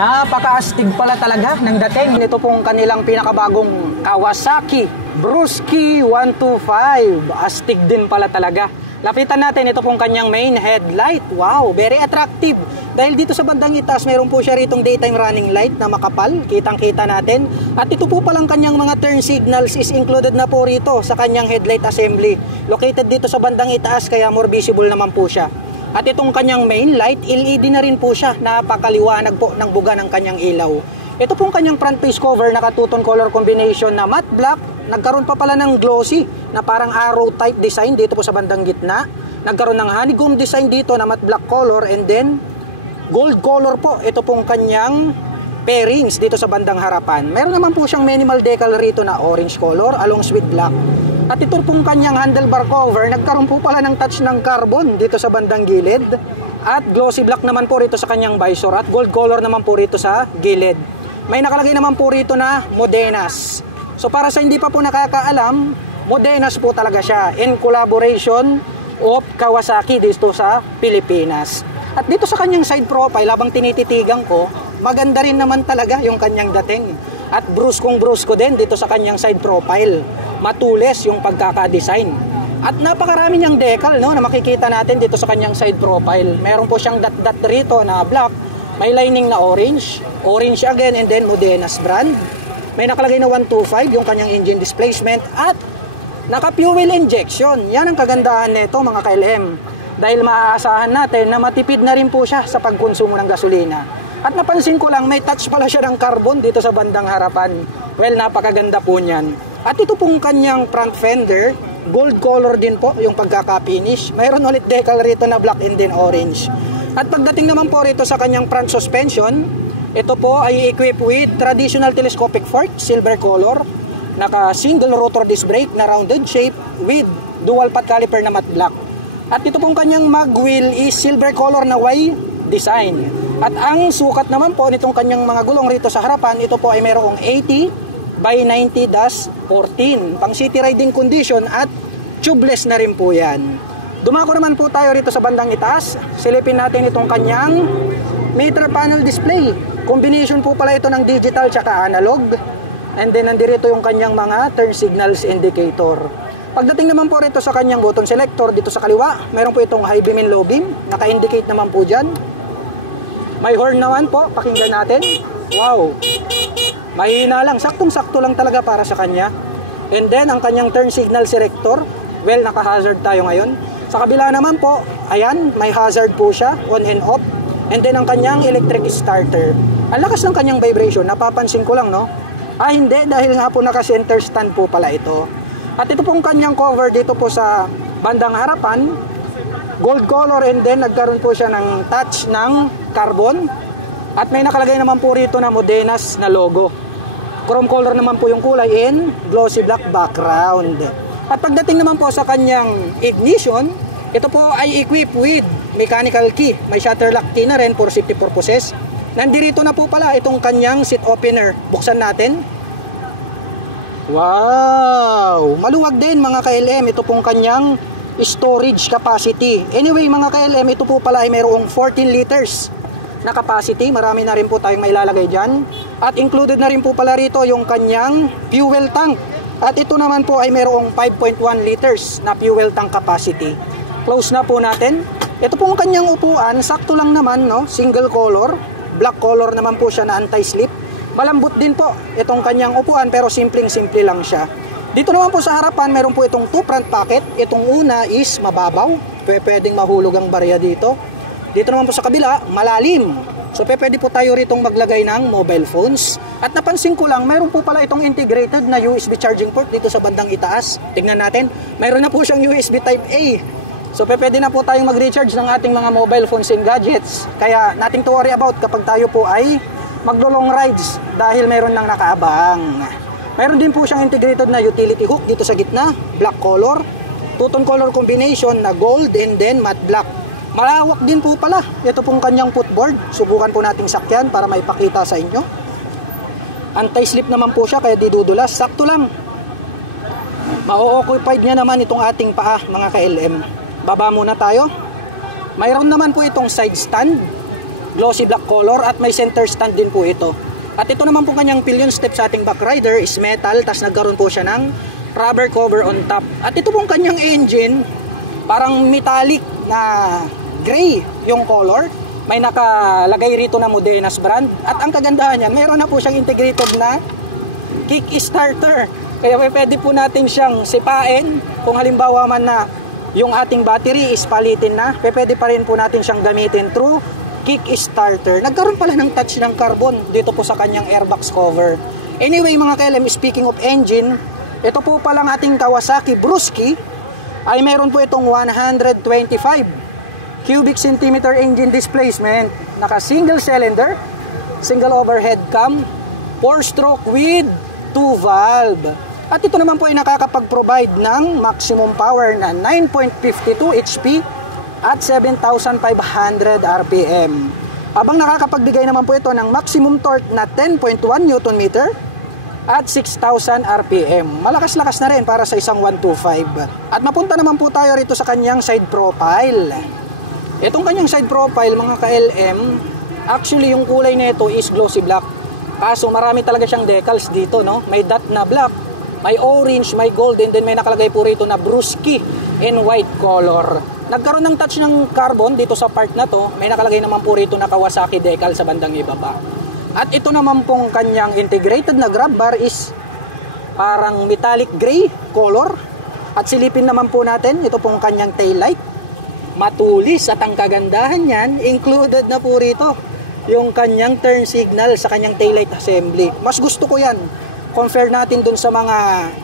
Napakaastig pala talaga ng dating. Ito pong kanilang pinakabagong Kawasaki Brusky 125. Astig din pala talaga. Lapitan natin, ito pong kanyang main headlight. Wow, very attractive. Dahil dito sa bandang itaas, meron po siya ritong daytime running light na makapal. Kitang-kita natin. At ito po palang kanyang mga turn signals is included na po rito sa kanyang headlight assembly. Located dito sa bandang itaas, kaya more visible naman po siya. At itong kanyang main light, LED na rin po siya. Napakaliwanag po ng buga ng kanyang ilaw. Ito pong kanyang front face cover, naka-two-tone color combination na matte black. Nagkaroon pa pala ng glossy na parang arrow type design dito po sa bandang gitna. Nagkaroon ng honeycomb design dito na matte black color, and then gold color po. Ito pong kanyang pairings dito sa bandang harapan. Meron naman po siyang minimal decal rito na orange color along with black. At ito pong kanyang handlebar cover, nagkaroon po pala ng touch ng carbon dito sa bandang gilid. At glossy black naman po rito sa kanyang visor at gold color naman po rito sa gilid. May nakalagay naman po rito na Modenas. So para sa hindi pa po nakakaalam, Modenas po talaga siya in collaboration of Kawasaki dito sa Pilipinas. At dito sa kanyang side profile, habang tinititigan ko, maganda rin naman talaga yung kanyang dating. At bruskong brusko din dito sa kanyang side profile. Matulis yung pagkaka-design. At napakarami niyang decal, no, na makikita natin dito sa kanyang side profile. Meron po siyang dot-dot rito na black. May lining na orange. Orange again, and then Modenas brand. May nakalagay na 125 yung kanyang engine displacement. At naka-fuel injection. Yan ang kagandahan nito mga ka-LM. Dahil maaasahan natin na matipid na rin po siya sa pagkonsumo ng gasolina. At napansin ko lang, may touch pala siya ng carbon dito sa bandang harapan. Well, napakaganda po niyan. At ito pong kanyang front fender, gold color din po yung pagkaka-finish. Mayroon ulit decal rito na black and then orange. At pagdating naman po rito sa kanyang front suspension, ito po ay equipped with traditional telescopic fork, silver color. Naka single rotor disc brake na rounded shape with dual path caliper na matte black. At ito pong kanyang mag wheel is silver color na Y design. At ang sukat naman po nitong kanyang mga gulong rito sa harapan, ito po ay mayroong 80/90-14. Pang city riding condition at tubeless na rin po yan. Dumako naman po tayo rito sa bandang itaas. Silipin natin itong kanyang meter panel display. Combination po pala ito ng digital tsaka analog. And then nandito yung kanyang mga turn signals indicator. Pagdating naman po rito sa kanyang button selector dito sa kaliwa, meron po itong high beam and low beam. Naka-indicate naman po dyan. May horn naman po, pakinggan natin. Wow, mahina lang, saktong-sakto lang talaga para sa kanya. And then ang kanyang turn signal selector, well, naka-hazard tayo ngayon. Sa kabila naman po, ayan, may hazard po siya, on and off. And then ang kanyang electric starter. Ang lakas ng kanyang vibration, napapansin ko lang, no? Ah, hindi, dahil nga po naka-center stand po pala ito. At ito pong kanyang cover dito po sa bandang harapan, gold color, and then nagkaroon po siya ng touch ng carbon. At may nakalagay naman po rito na Modenas na logo. Chrome color naman po yung kulay in glossy black background. At pagdating naman po sa kanyang ignition, ito po ay equipped with mechanical key. May shutter lock key na rin for safety purposes. Nandito na po pala itong kanyang seat opener. Buksan natin. Wow! Maluwag din mga ka-LM. Ito pong kanyang storage capacity. Anyway mga ka-LM, ito po pala ay mayroong 14 liters na capacity. Marami na rin po tayong mailalagay dyan. At included na rin po pala rito yung kanyang fuel tank. At ito naman po ay mayroong 5.1 liters na fuel tank capacity. Close na po natin. Ito pong kanyang upuan, sakto lang naman, no? Single color. Black color naman po siya na anti-slip. Malambot din po itong kanyang upuan pero simpleng-simple lang siya. Dito naman po sa harapan, meron po itong two front pocket. Itong una is mababaw. Pwedeng mahulog ang barya dito. Dito naman po sa kabila, malalim. So pwede po tayo ritong maglagay ng mobile phones. At napansin ko lang, mayroon po pala itong integrated na USB charging port dito sa bandang itaas. Tingnan natin, mayroon na po siyang USB Type A. So pwede na po tayong mag-recharge ng ating mga mobile phones and gadgets. Kaya nothing to worry about kapag tayo po ay maglo-long rides dahil mayroon nang nakaabang. Mayroon din po siyang integrated na utility hook dito sa gitna, black color. Two-tone color combination na gold and then matte black. Malawak din po pala. Ito pong kanyang footboard. Subukan po nating sakyan para maipakita sa inyo. Anti-slip naman po siya kaya di dudulas. Sakto lang. Ma-occupied niya naman itong ating paa mga ka-LM. Baba muna tayo. Mayroon naman po itong side stand. glossy black color at may center stand din po ito. At ito naman po kanyang pillion step sa ating back rider is metal, tas nagkaroon po siya ng rubber cover on top. At ito pong kanyang engine, parang metallic na gray yung color. May nakalagay rito na Modenas brand. At ang kagandahan niyan, mayroon na po siyang integrated na kick starter. Kaya pwede po natin siyang sipain kung halimbawa man na yung ating battery is palitin na, pwede pa rin po natin siyang gamitin through kick starter. Nagkaroon pala ng touch ng carbon dito po sa kanyang airbox cover. Anyway mga ka-LM, speaking of engine, ito po palang ating Kawasaki Brusky ay meron po itong 125 cubic centimeter engine displacement. Naka single cylinder, single overhead cam, 4-stroke with 2 valve. At ito naman po ay nakakapag-provide ng maximum power na 9.52 HP at 7,500 RPM. Habang nakakapagbigay naman po ito ng maximum torque na 10.1 Nm at 6,000 RPM. Malakas-lakas na rin para sa isang 125. At mapunta naman po tayo rito sa kanyang side profile. Itong kanyang side profile mga ka-LM, actually yung kulay nito is glossy black. Kaso marami talaga siyang decals dito, no? May dot na black, may orange, may gold, and then may nakalagay po rito na Brusky in white color. Nagkaroon ng touch ng carbon dito sa part na to. May nakalagay naman po rito na Kawasaki decal sa bandang ibaba. At ito naman pong kanyang integrated na grab bar is parang metallic gray color. At silipin naman po natin, ito pong kanyang tail light. Matulis, at ang kagandahan niyan, included na po rito yung kanyang turn signal sa kanyang tail light assembly. Mas gusto ko yan. Compare natin dun sa mga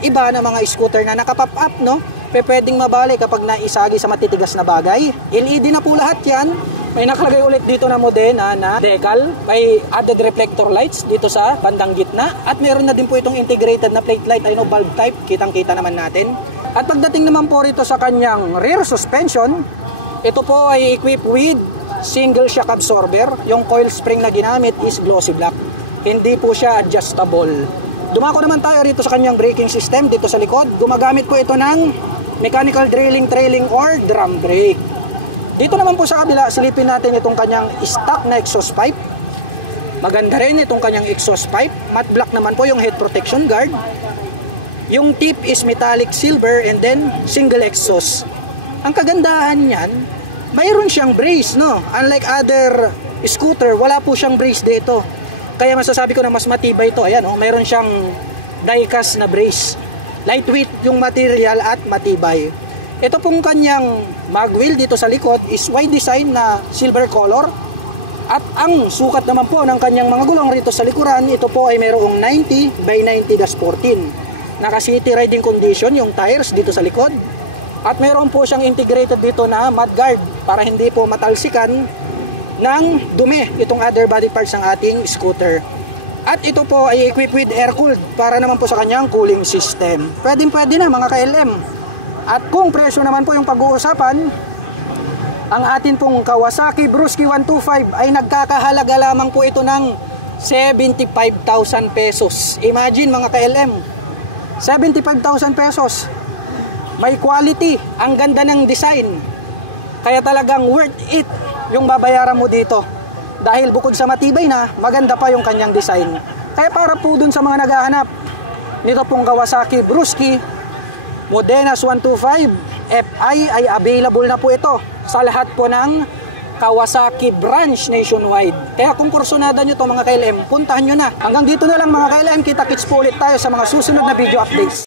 iba na mga scooter na nakapop up, no? Pwedeng mabalik kapag naisagi sa matitigas na bagay. LED na po lahat yan. May nakalagay ulit dito na Modena na decal. May added reflector lights dito sa bandang gitna. At meron na din po itong integrated na plate light, bulb type. Kitang-kita naman natin. At pagdating naman po rito sa kanyang rear suspension, ito po ay equipped with single shock absorber. Yung coil spring na ginamit is glossy black. Hindi po siya adjustable. Dumako naman tayo rito sa kanyang braking system dito sa likod. Gumagamit po ito ng mechanical drilling, trailing, or drum brake. Dito naman po sa kabila, silipin natin itong kanyang stock na exhaust pipe. Maganda rin itong kanyang exhaust pipe. Matte black naman po yung head protection guard. Yung tip is metallic silver and then single exhaust. Ang kagandahan niyan, mayroon siyang brace, no? Unlike other scooter, wala po siyang brace dito. Kaya masasabi ko na mas matibay ito. Ayan, oh, mayroon siyang die-cast na brace. Lightweight yung material at matibay. Ito pong kanyang magwheel dito sa likod is wide design na silver color. At ang sukat naman po ng kanyang mga gulong rito sa likuran, ito po ay mayroong 90/90-14. Naka city riding condition yung tires dito sa likod. At mayroon po siyang integrated dito na mudguard para hindi po matalsikan ng dumi itong other body parts ng ating scooter. At ito po ay equipped with air-cooled para naman po sa kanyang cooling system. Pwede na mga ka-LM. At kung presyo naman po yung pag-uusapan, ang atin pong Kawasaki Brusky 125 ay nagkakahalaga lamang po ito ng 75,000 pesos. Imagine mga ka-LM, 75,000 pesos. May quality, ang ganda ng design. Kaya talagang worth it yung babayaran mo dito. Dahil bukod sa matibay na, maganda pa yung kanyang design. Kaya para po dun sa mga naghahanap nito pong Kawasaki Brusky Modenas 125 FI ay available na po ito sa lahat po ng Kawasaki branch nationwide. Kaya kung kursunada nyo to mga KLM, puntahan nyo na. Hanggang dito na lang mga KLM, kita-kits po ulit tayo sa mga susunod na video updates.